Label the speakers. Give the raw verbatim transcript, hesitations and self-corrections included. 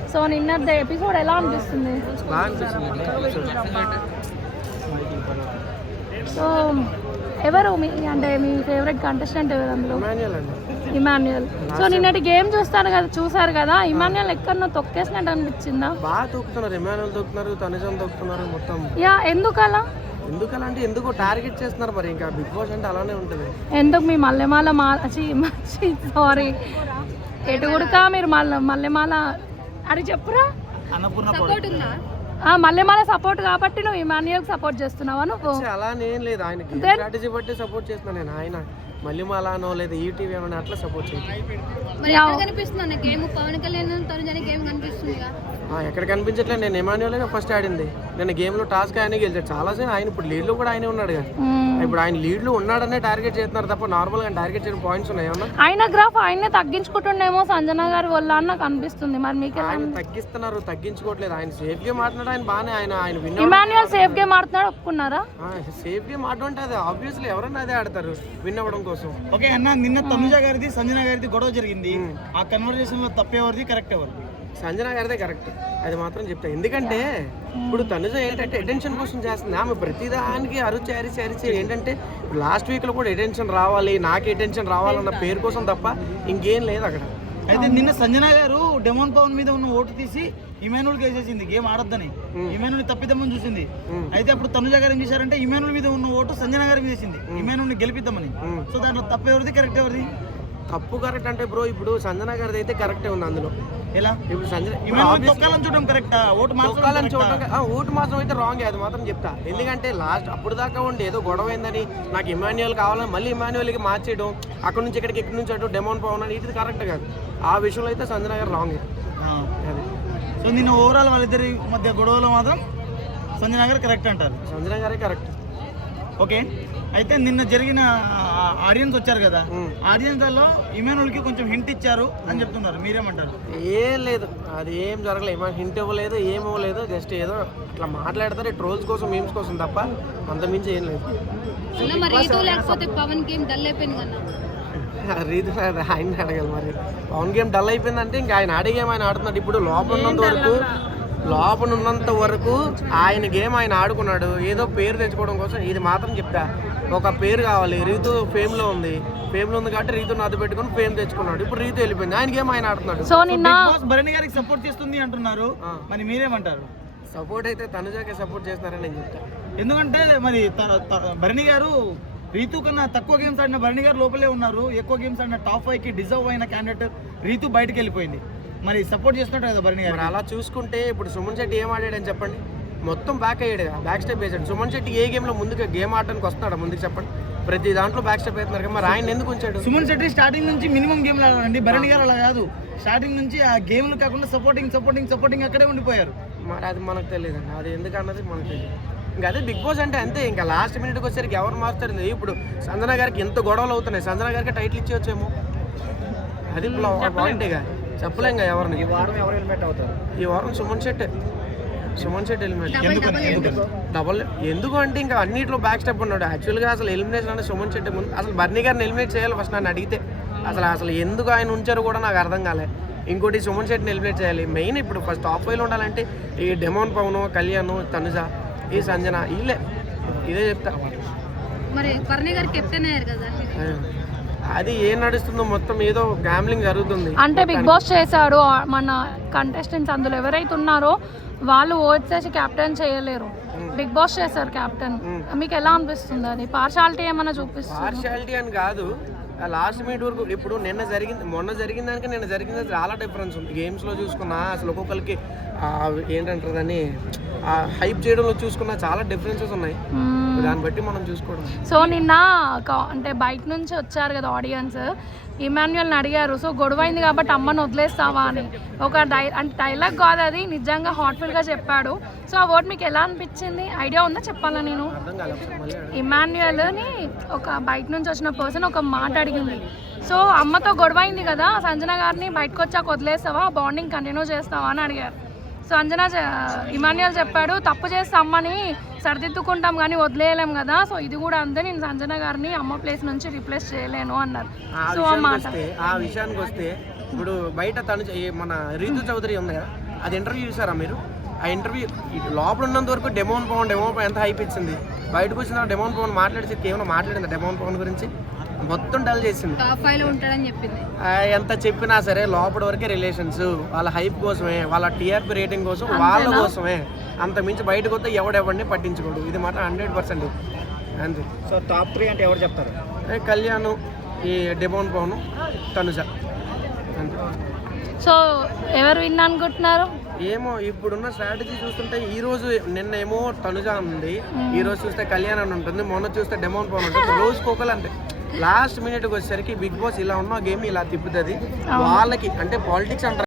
Speaker 1: So నిన్న episode ఎలా అనిపిస్తుంది? సో ఎవరు మీ అంటే మీ ఫేవరెట్ కంటెస్టెంట్ ఎవరు అందులో? ఇమాన్యుయల్. సో నిన్నటి గేమ్ చూస్తాను కదా చూసారు కదా, ఇమాన్యుయల్ ఎక్కడో తొక్కేసినట్టు అనిపించిందా?
Speaker 2: బాగా తొక్కుతున్నారు, ఇమాన్యుయల్ తొక్కుతున్నారు, తనుజం తొక్కుతున్నారు మొత్తం.
Speaker 1: యా ఎందుకలా?
Speaker 2: ఎందుకలా అంటే ఎందుకో టార్గెట్ చేస్తున్నారు మరి. ఇంకా బిగ్ బాస్ అంటే అలానే ఉంటుంది.
Speaker 1: ఎందుకు మీ మల్లెమాల మా సారీ ఎటు గుడక మీరు మల్ల మల్లెమాల అది చెప్పురా. మల్లెమాల సపోర్ట్ కాబట్టి నువ్వు ఇమాన్యుయల్ సపోర్ట్ చేస్తున్నావా? నువ్వు
Speaker 2: అలానే లేదు, ఆయనకి స్ట్రాటజీ బట్టి సపోర్ట్ చేస్తున్నా నేను. ఆయన మల్లెమాలనో లేదా ఈటీవీ అనో అట్లా సపోర్ట్ ఎక్కడ కనిపించట్లేదు. నేను ఇమాన్యుయల్ ఫస్ట్ ఆడింది. నేను గేమ్ లో టాస్క్ ఆయన గెలిచాడు చాలా సేపు. ఆయన ఇప్పుడు లీడ్ లో కూడా ఆయనే ఉన్నాడు కదా. ఇప్పుడు ఆయన లీడ్ లో ఉన్నాడనే టార్గెట్ చేస్తున్నారు తప్ప నార్మల్ గా టార్గెట్ చేయడం పాయింట్స్ ఉన్నాయి ఏమన్నా?
Speaker 1: ఆయన గ్రాఫ్ ఆయనే తగ్గించుకుంటుండేమో సంజన గారి వల్ల అని నాకు అనిపిస్తుంది. మరి మీకు
Speaker 2: ఆయన తగ్గిస్తున్నారు, తగ్గించుకోవట్లేదు. ఆయన సేఫ్ గేమ్ ఆడుతున్నాడు. ఆయన బాగానే ఆయన ఆయన విన్
Speaker 1: ఇమాన్యుయల్ సేఫ్ గేమ్ ఆడుతున్నాడు, ఒప్పుకున్నారా?
Speaker 2: సేఫ్ గేమ్ ఆడడం అంటే అది ఆబ్వియస్లీ ఎవరైనా అదే ఆడతారు విన్ అవ్వడం కోసం.
Speaker 3: ఓకే అన్న, నిన్న తనుజ గారిది సంజన గారిది గొడవ జరిగింది. ఆ కన్వర్జేషన్ లో తప్పేవారిది కరెక్ట్ ఎవరిది?
Speaker 2: సంజన గారిదే కరెక్ట్, అది మాత్రం చెప్తా. ఎందుకంటే ఇప్పుడు తనుజ ఏంటంటే అటెన్షన్ కోసం చేస్తుంది. ఆమె ప్రతిదానికి అరుచి అరిచి అరిచి ఏంటంటే లాస్ట్ వీక్ లో కూడా అటెన్షన్ రావాలి, నాకు అటెన్షన్ రావాలన్న పేరు కోసం తప్ప ఇంకేం లేదు అక్కడ.
Speaker 3: అయితే నిన్న సంజన గారు డెమోన్ పవన్ మీద ఉన్న ఓటు తీసి ఇమాన్యుల్ వేసేసింది గేమ్ ఆడొద్దని. ఇమాన్యుల్ తప్పిద్దామని చూసింది. అయితే అప్పుడు తనుజ గారు ఏం చేశారంటే ఇమాన్యుల్ మీద ఉన్న ఓటు సంజన గారి మీద వేసింది, ఇమాన్యుల్ ని గెలిపిద్దామని. సో దాంట్లో తప్పు ఎవరిది కరెక్ట్ ఎవరిది?
Speaker 2: తప్పు కరెక్ట్ అంటే బ్రో ఇప్పుడు సంజన గారిది అయితే కరెక్టే ఉంది అందులో.
Speaker 3: ఎలా?
Speaker 2: ఇప్పుడు సంజన
Speaker 3: తొక్కాలని చూడడం కరెక్టా? ఓటు
Speaker 2: తొక్కాలని చూడడం ఓటు మాత్రం అయితే రాంగ్, అది మాత్రం చెప్తా. ఎందుకంటే లాస్ట్ అప్పుడు దాకా ఉండి ఏదో గొడవ అయిందని నాకు ఇమాన్యుయల్ కావాలని మళ్ళీ ఇమాన్యుయల్కి మార్చేయడం, అక్కడ నుంచి ఇక్కడికి ఇక్కడి నుంచి అటు డెమోన్ పవన్ అని ఇది కరెక్ట్ కాదు. ఆ విషయంలో అయితే సంజన గారు రాంగ్.
Speaker 3: అది సో నిన్న ఓవరాల్ వాళ్ళిద్దరి మధ్య గొడవలో మాత్రం సంజన గారు కరెక్ట్ అంటారు.
Speaker 2: సంజన గారే కరెక్ట్.
Speaker 3: ఓకే, అయితే నిన్న జరిగిన ఆడియన్స్ వచ్చారు కదా, ఆడియన్స్ లో ఇమాన్యుల్ కి కొంచెం హింట్ ఇచ్చారు అని చెప్తున్నారు, మీరేమంటారు?
Speaker 2: ఏం లేదు, అది ఏం జరగలేదు. హింట్ ఇవ్వలేదు, ఏం ఇవ్వలేదు. జస్ట్ ఏదో ఇట్లా మాట్లాడతారు ట్రోల్స్ కోసం, మీమ్స్ కోసం తప్ప అంత మించి ఏం లేదు. రీతి ఆయన అడగాలి మరి. పవన్ గేమ్ డల్ అయిపోయిందంటే ఇంకా ఆయన ఆడే గేమ్ ఆయన ఆడుతున్నాడు. ఇప్పుడు లోపల ఉన్నంత వరకు లోపల ఉన్నంత వరకు ఆయన గేమ్ ఆయన ఆడుకున్నాడు. ఏదో పేరు తెచ్చుకోవడం కోసం. ఇది మాత్రం చెప్తా, ఒక పేరు కావాలి. రీతు ఫేమ్ లో ఉంది, ఫేమ్ లో ఉంది కాబట్టి రీతు నాది పెట్టుకుని ఫేమ్ తెచ్చుకున్నాడు. ఇప్పుడు రీతు వెళ్ళిపోయింది, ఆయన గేమ్ ఆయన ఆడుతున్నాడు.
Speaker 1: సో నిన్న
Speaker 3: భరణి గారికి సపోర్ట్ చేస్తుంది అంటున్నారు, మరి మీరేమంటారు?
Speaker 2: సపోర్ట్ అయితే తనుజాకే సపోర్ట్ చేస్తున్నారని నేను చెప్తా.
Speaker 3: ఎందుకంటే మరి భరణి గారు రీతు కన్నా తక్కువ గేమ్స్ ఆడిన భరణి గారు లోపలే ఉన్నారు. ఎక్కువ గేమ్స్ ఆడిన టాప్ ఫైవ్ కి డిజర్వ్ అయిన క్యాండిడేట్ రీతు బయటకు వెళ్ళిపోయింది. మరి సపోర్ట్ చేస్తున్నట్టు కదా భరణి గారు.
Speaker 2: అలా చూసుకుంటే ఇప్పుడు సుమన్ శెట్టి ఏం ఆడాడని చెప్పండి, మొత్తం బ్యాక్ అయ్యాడు, బ్యాక్ స్టెప్ వేసాడు. సుమన్ శెట్టి ఏ గేమ్ లో ముందుగా గేమ్ ఆడడానికి వస్తున్నాడు ముందుకు చెప్పండి? ప్రతి దాంట్లో బ్యాక్ స్టెప్ అవుతున్నారు. మరి ఆయన ఎందుకు ఉంచాడు?
Speaker 3: సుమన్ శెట్టి స్టార్టింగ్ నుంచి మినిమం గేమ్ ఆడాలండి, భరణి గారు అలా కాదు. స్టార్టింగ్ నుంచి ఆ గేమ్లు కాకుండా సపోర్టింగ్ సపోర్టింగ్ సపోర్టింగ్ అక్కడే ఉండిపోయారు.
Speaker 2: మరి అది మనకు తెలియదు అండి, అది ఎందుకన్నది మనకు తెలియదు. ఇంకా అదే బిగ్ బాస్ అంటే అంతే. ఇంకా లాస్ట్ మినిట్కి వచ్చేసరికి ఎవరు మారుతారు? ఇప్పుడు సంజన గారికి ఎంత గొడవలు అవుతున్నాయి, సంజన గారికి టైటిల్ ఇచ్చేవచ్చేమో. అది పాయింటేగా, చెప్పలేం కదా ఎవరిని. ఈ వారం ఎవరు ఎలిమినేట్ అవుతారు? ఈ వారం సుమన్ శెట్టి. సుమన్ శెట్టి ఎలిమినేట్. డబల్ ఎందుకు అంటే ఇంకా అన్నింటిలో బ్యాక్ స్టెప్ ఉన్నాడు. యాక్చువల్గా అసలు ఎలిమినేషన్ అంటే సుమన్ శెట్టి ముందు అసలు బర్నీ గారిని ఎలిమినేట్ చేయాలి ఫస్ట్ నన్ను అడిగితే. అసలు అసలు ఎందుకు ఆయన ఉంచారు కూడా నాకు అర్థం కాలే. ఇంకోటి సుమన్ శెట్టిని ఎలిమినేట్ చేయాలి. మెయిన్ ఇప్పుడు ఫస్ట్ టాప్ ఫైవ్లో ఉండాలంటే ఈ డెమోన్ పవన్, కళ్యాణ్, తనుజ, ఈ సంజన, వీళ్ళే. ఇదే చెప్తా.
Speaker 1: మరి బర్నీ గారు కెప్టెన్ అయ్యారు కదా,
Speaker 2: అది ఏం నడుస్తుందో మొత్తం ఏదో గ్యాంబ్లింగ్ జరుగుతుంది.
Speaker 1: అంటే బిగ్ బాస్ చేశాడు, మన కంటెస్టెంట్స్ అందులో ఎవరైతే ఉన్నారో వాళ్ళు ఓట్స్ చేసి కెప్టెన్ చేయలేరు. బిగ్ బాస్ చేశారు కెప్టెన్. మీకు ఎలా అనిపిస్తుంది? అది పార్షాలిటీ ఏమైనా చూపిస్తుంది?
Speaker 2: పార్షాలిటీ అని కాదు, లాస్ట్ మీట్ వరకు ఇప్పుడు నిన్న జరిగింది మొన్న జరిగిన దానికి నిన్న జరిగింది చాలా డిఫరెన్స్ ఉంది. గేమ్స్లో చూసుకున్నా అసలు ఒక్కొక్కరికి ఏంటంటారు దాన్ని హైప్ చేయడంలో చూసుకున్నా చాలా డిఫరెన్సెస్ ఉన్నాయి. దాన్ని బట్టి మనం చూసుకోవడం.
Speaker 1: సో నిన్న అంటే బయట నుంచి వచ్చారు కదా ఆడియన్స్, ఇమాన్యుయల్ని అడిగారు, సో గొడవైంది కాబట్టి అమ్మని వదిలేస్తావా అని. ఒక డై అంటే డైలాగ్ కాదు, అది నిజంగా హార్ట్ఫుల్గా చెప్పాడు. సో ఆ వర్డ్ మీకు ఎలా అనిపించింది? ఐడియా ఉందా చెప్పాలా నేను? ఇమాన్యుయల్ని ఒక బయట నుంచి వచ్చిన పర్సన్ ఒక మాట అడిగింది. సో అమ్మతో గొడవైంది కదా, సంజన గారిని బయటకు వచ్చాక వదిలేస్తావా, బాండింగ్ కంటిన్యూ చేస్తావా అని అడిగారు. సో అంజనా ఇమాన్యుయల్ చెప్పాడు, తప్పు చేస్తే అమ్మని సరిదిద్దుకుంటాం కానీ వదిలేయలేం కదా, సో ఇది కూడా అంతే, నేను సంజన గారిని అమ్మ ప్లేస్ నుంచి రీప్లేస్ చేయలేను అన్నారు. సో ఆ మాట
Speaker 2: ఆ విషయానికి వస్తే ఇప్పుడు బయట తను మన రీతు చౌదరి ఉంది కదా, అది ఇంటర్వ్యూ చూసారా మీరు? ఆ ఇంటర్వ్యూ లోపల ఉన్నంత వరకు డెమోన్ పవన్ డెమోన్ పవన్ ఎంత హైప్ ఇచ్చింది, బయటకు వచ్చిన డెమోన్ పవన్ మాట్లాడేసి కేవలం మాట్లాడింది డెమోన్ పవన్ గురించి మొత్తం డల్ చేసింది.
Speaker 4: టాప్ ఫైవ్ లో ఉంటాడని చెప్పింది.
Speaker 2: ఆ, ఎంత చెప్పినా సరే లోపల వరకే రిలేషన్స్, వాళ్ళ హైప్ కోసమే, వాళ్ళ టీఆర్పీ రేటింగ్ కోసం, వాళ్ళ కోసమే. అంత మించి బయటకు వస్తే ఎవడెవడిని పట్టించుకోడు. ఇది మాత్రం హండ్రెడ్ పర్సెంట్ అంతే.
Speaker 3: సో టాప్ త్రీ అంటే ఎవరు చెప్తారు?
Speaker 2: ఏ, కళ్యాణ్, ఈ డెమోన్ పవన్, తనుజ అంతే.
Speaker 1: సో ఎవరు విన్ అనుకుంటున్నారు?
Speaker 2: ఏమో ఇప్పుడున్న స్ట్రాటజీ చూస్తుంటే ఈ రోజు నిన్న ఏమో తనుజ ఉంది, ఈ రోజు చూస్తే కళ్యాణ్ అని ఉంటుంది, మొన్న చూస్తే డెమోన్ పవన్ ఉంటుంది, రోజు కోకలు అంటే లాస్ట్ మినిట్కి వచ్చేసరికి బిగ్ బాస్ ఇలా ఉన్న గేమ్ ఇలా తిప్పుతుంది వాళ్ళకి. అంటే పాలిటిక్స్ అంటారు